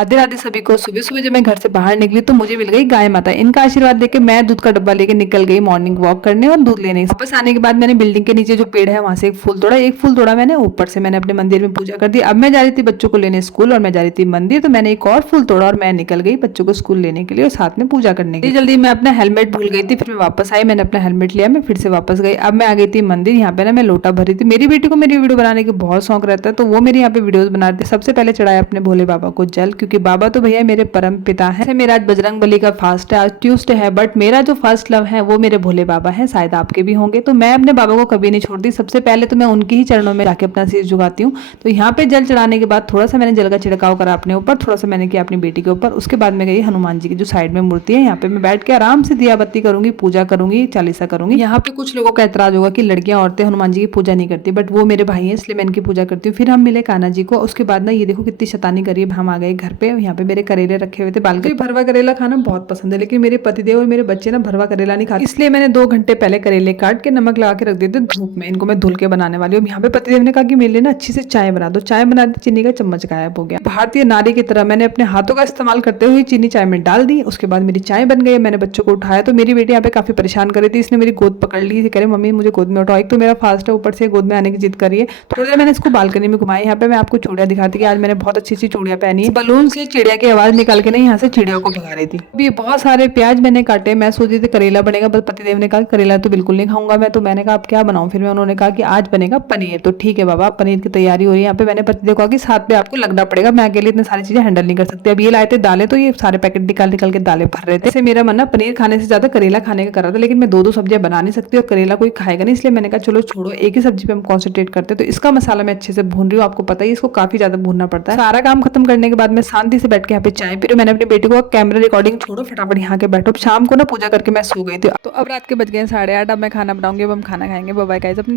राधे राधे सभी को। सुबह सुबह जब मैं घर से बाहर निकली तो मुझे मिल गई गाय माता। इनका आशीर्वाद लेके मैं दूध का डब्बा लेके निकल गई मॉर्निंग वॉक करने और दूध लेने। वापस आने के बाद मैंने बिल्डिंग के नीचे जो पेड़ है वहां से एक फूल तोड़ा मैंने। ऊपर से मैंने अपने मंदिर में पूजा कर दी। अब मैं जा रही थी बच्चों को लेने स्कूल और मैं जा रही थी मंदिर, तो मैंने एक और फूल तोड़ा और मैं निकल गई बच्चों को स्कूल लेने के लिए और साथ में पूजा करने के लिए। जल्दी मैं अपना हेलमेट भूल गई थी, फिर मैं वापस आई, मैंने अपना हेलमेट लिया, मैं फिर से वापस गई। अब मैं आ गई थी मंदिर। यहाँ पे ना मैं लोटा भरी थी। मेरी बेटी को मेरी वीडियो बनाने की बहुत शौक रहता है, तो वो मेरे यहाँ पे वीडियोस बनाते। सबसे पहले चढ़ाया अपने भोले बाबा को जल, क्योंकि बाबा तो भैया मेरे परम पिता है। जैसे मेरा आज बजरंग बली का फास्ट है, आज ट्यूसडे है, बट मेरा जो फर्स्ट लव है वो मेरे भोले बाबा है। शायद आपके भी होंगे। तो मैं अपने बाबा को कभी नहीं छोड़ती। सबसे पहले तो मैं उनके ही चरणों में जाके अपना शीश झुकाती हूँ। तो यहाँ पे जल चढ़ाने के बाद थोड़ा सा मैंने जल का छिड़काव करा अपने ऊपर, थोड़ा सा मैंने किया अपनी बेटी के ऊपर। उसके बाद मैं गई हनुमान जी की जो साइड में मूर्ति है, यहाँ पे मैं बैठ के आराम से दिया बत्ती करूंगी, पूजा करूंगी, चालीसा करूंगी। यहाँ पे कुछ लोगों का एतराज होगा कि लड़कियां औरतें हनुमान जी की पूजा नहीं करती, बट वो मेरे भाई हैं इसलिए मैं इनकी पूजा करती हूँ। फिर हम मिले कान्हा जी को। उसके बाद ना ये देखो कितनी शैतानी करी। हम आ गए घर पे। यहाँ पे मेरे करेले रखे हुए थे बालकनी। भरवा करेला खाना बहुत पसंद है, लेकिन मेरे पतिदेव और मेरे बच्चे ना भरवा करेला नहीं खाते, इसलिए मैंने 2 घंटे पहले करेले काट के नमक लगा के रख दिए थे धूप में। इनको मैं धुल के बनाने वाली हूँ। यहाँ पे पतिदेव ने कहा कि मेरे लिए ना अच्छी से चाय बना दो। चाय बना दी, चीनी का चम्मच गायब हो गया। भारतीय नारी की तरह मैंने अपने हाथों का इस्तेमाल करते हुए चीनी चाय में डाल दी। उसके बाद मेरी चाय बन गई। मैंने बच्चों को उठाया तो मेरी बेटी यहाँ पे काफी परेशान कर रही थी। इसने मेरी गोद पकड़ ली, कह रही मम्मी मुझे गोद में उठाओ। एक तो मेरा फास्ट है, ऊपर से गोद में आने की जिद करी है। थोड़ी देर मैंने इसको बालकनी में घुमाई। यहाँ पे मैं आपको चूड़िया दिखाती कि आज मैंने बहुत अच्छी अच्छी चूड़िया पहनी है। बलून से चिड़िया की आवाज निकाल के ना यहाँ से चिड़िया को भगा रही थी। अभी बहुत सारे प्याज मैंने काटे। मैं सोची थी करेला बनेगा, बस पतिदेव ने कहा करेला तो बिल्कुल नहीं खाऊंगा मैं। तो मैंने कहा अब क्या बनाऊं। फिर मैं उन्होंने कहा कि आज बनेगा पनीर। तो ठीक है बाबा, पनीर की तैयारी हो रही है। यहाँ पे मैंने पतिदेव को कहा कि साथ में आपको लगना पड़ेगा, मैं अकेले इतनी सारी चीजें हैंडल नहीं कर सकती। अब ये लाए थे दालें, तो ये सारे पैकेट निकाल निकाल के दालें भर रहे थे। ऐसे मेरा मन ना पनीर खाने से ज्यादा करेला खाने का कर रहा था, लेकिन मैं दो दो सब्जियां बना नहीं सकती और करेला कोई खाएगा नहीं, इसलिए मैंने कहा चलो छोड़ो, एक ही सब्जी पे हम कॉन्सेंट्रेट करते। तो इसका मसाला मैं अच्छे से भून रही हूँ। आपको पता ही इसको काफी ज्यादा भूनना पड़ता है। सारा काम खत्म करने के बाद मैं शांति से बैठ के यहाँ पे चाय पी रही हूँ। मैंने अपनी बेटी को कैमरा रिकॉर्डिंग छोड़ो, फटाफट यहाँ के बैठो। शाम को ना पूजा करके मैं सो गई थी। तो अब रात के बज गए 8:30। अब मैं खाना बनाऊंगी, अब हम खाना खाएंगे। बाय बाय गाइस, अपने